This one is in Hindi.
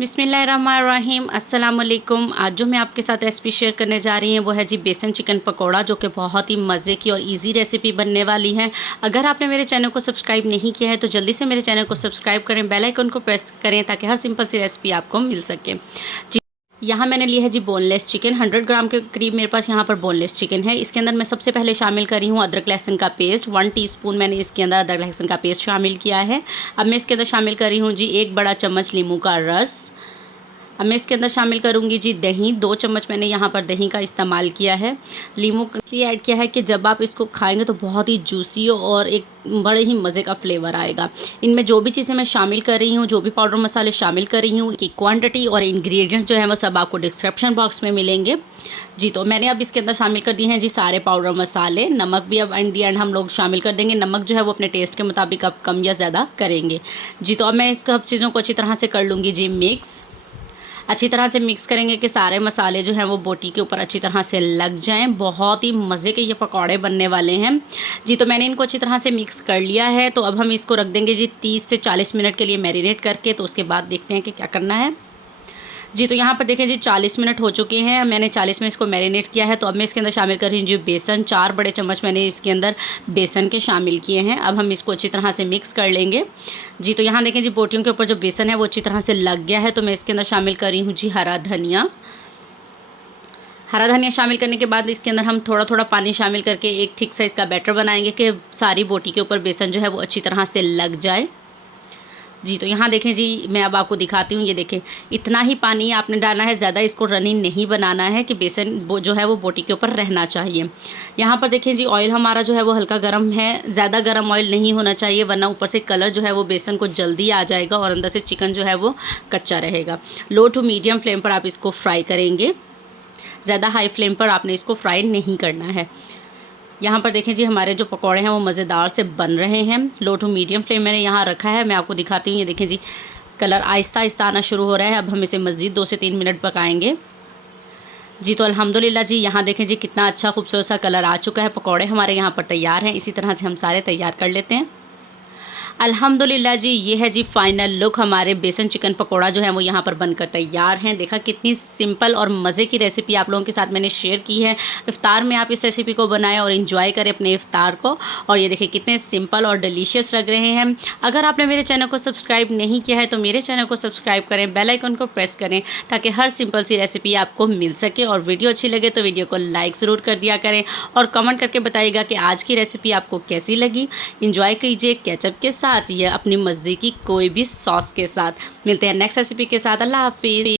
बिस्मिल्लाहिर्रहमानिर्रहीम अस्सलाम वालेकुम। आज जो मैं आपके साथ रेसिपी शेयर करने जा रही हूँ वो है जी बेसन चिकन पकौड़ा, जो कि बहुत ही मज़े की और इजी रेसिपी बनने वाली है। अगर आपने मेरे चैनल को सब्सक्राइब नहीं किया है तो जल्दी से मेरे चैनल को सब्सक्राइब करें, बेल आइकन को प्रेस करें ताकि हर सिंपल सी रेसिपी आपको मिल सके जी। यहाँ मैंने लिया है जी बोनलेस चिकन, 100 ग्राम के करीब मेरे पास यहाँ पर बोनलेस चिकन है। इसके अंदर मैं सबसे पहले शामिल करी हूँ अदरक लहसुन का पेस्ट, 1 टीस्पून मैंने इसके अंदर अदरक लहसुन का पेस्ट शामिल किया है। अब मैं इसके अंदर शामिल करी हूँ जी 1 बड़ा चम्मच नींबू का रस। अब मैं इसके अंदर शामिल करूँगी जी दही, 2 चम्मच मैंने यहाँ पर दही का इस्तेमाल किया है। नींबू इसलिए ऐड किया है कि जब आप इसको खाएंगे तो बहुत ही जूसी और एक बड़े ही मज़े का फ्लेवर आएगा। इनमें जो भी चीज़ें मैं शामिल कर रही हूँ, जो भी पाउडर मसाले शामिल कर रही हूँ, की क्वांटिटी और इंग्रेडिएंट्स जो है वो सब आपको डिस्क्रिप्शन बॉक्स में मिलेंगे जी। तो मैंने अब इसके अंदर शामिल कर दिए हैं जी सारे पाउडर मसाले। नमक भी अब इन दी एंड हम लोग शामिल कर देंगे। नमक जो है वो अपने टेस्ट के मुताबिक आप कम या ज़्यादा करेंगे जी। तो अब मैं इसको सब चीज़ों को अच्छी तरह से कर लूँगी जी मिक्स। अच्छी तरह से मिक्स करेंगे कि सारे मसाले जो हैं वो बोटी के ऊपर अच्छी तरह से लग जाएं। बहुत ही मज़े के ये पकौड़े बनने वाले हैं जी। तो मैंने इनको अच्छी तरह से मिक्स कर लिया है। तो अब हम इसको रख देंगे जी 30 से 40 मिनट के लिए मैरिनेट करके। तो उसके बाद देखते हैं कि क्या करना है जी। तो यहाँ पर देखें जी 40 मिनट हो चुके हैं, मैंने 40 मिनट इसको मैरिनेट किया है। तो अब मैं इसके अंदर शामिल कर रही हूँ जी बेसन, 4 बड़े चम्मच मैंने इसके अंदर बेसन के शामिल किए हैं। अब हम इसको अच्छी तरह से मिक्स कर लेंगे जी। तो यहाँ देखें जी बोटियों के ऊपर जो बेसन है वो अच्छी तरह से लग गया है। तो मैं इसके अंदर शामिल कर रही हूँ जी हरा धनिया। हरा धनिया शामिल करने के बाद इसके अंदर हम थोड़ा थोड़ा पानी शामिल करके एक थिक साइज़ का बैटर बनाएंगे कि सारी बोटी के ऊपर बेसन जो है वो अच्छी तरह से लग जाए जी। तो यहाँ देखें जी, मैं अब आपको दिखाती हूँ। ये देखें, इतना ही पानी आपने डालना है, ज़्यादा इसको रनी नहीं बनाना है कि बेसन जो है वो बोटी के ऊपर रहना चाहिए। यहाँ पर देखें जी ऑयल हमारा जो है वो हल्का गर्म है, ज़्यादा गर्म ऑयल नहीं होना चाहिए वरना ऊपर से कलर जो है वो बेसन को जल्दी आ जाएगा और अंदर से चिकन जो है वो कच्चा रहेगा। लो टू मीडियम फ्लेम पर आप इसको फ्राई करेंगे, ज़्यादा हाई फ्लेम पर आपने इसको फ्राई नहीं करना है। यहाँ पर देखें जी हमारे जो पकौड़े हैं वो मज़ेदार से बन रहे हैं। लो टू मीडियम फ्लेम मैंने यहाँ रखा है। मैं आपको दिखाती हूँ। ये देखें जी कलर आहिस्ता आहिस्ता आना शुरू हो रहा है। अब हम इसे मज़ीद 2 से 3 मिनट पकाएंगे जी। तो अल्हम्दुलिल्लाह जी यहाँ देखें जी कितना अच्छा खूबसूरत सा कलर आ चुका है। पकौड़े हमारे यहाँ पर तैयार हैं। इसी तरह से हम सारे तैयार कर लेते हैं। अल्हम्दुलिल्लाह जी ये है जी फाइनल लुक। हमारे बेसन चिकन पकोड़ा जो है वो यहाँ पर बनकर तैयार हैं। देखा कितनी सिंपल और मज़े की रेसिपी आप लोगों के साथ मैंने शेयर की है। इफ्तार में आप इस रेसिपी को बनाएं और इन्जॉय करें अपने इफ्तार को। और ये देखिए कितने सिंपल और डिलीशियस लग रहे हैं। अगर आपने मेरे चैनल को सब्सक्राइब नहीं किया है तो मेरे चैनल को सब्सक्राइब करें, बेल आइकन को प्रेस करें ताकि हर सिंपल सी रेसिपी आपको मिल सके। और वीडियो अच्छी लगे तो वीडियो को लाइक ज़रूर कर दिया करें और कमेंट करके बताइएगा कि आज की रेसिपी आपको कैसी लगी। इंजॉय कीजिए केचप के साथ या अपनी मर्ज़ी की कोई भी सॉस के साथ। मिलते हैं नेक्स्ट रेसिपी के साथ। अल्लाह हाफिज़।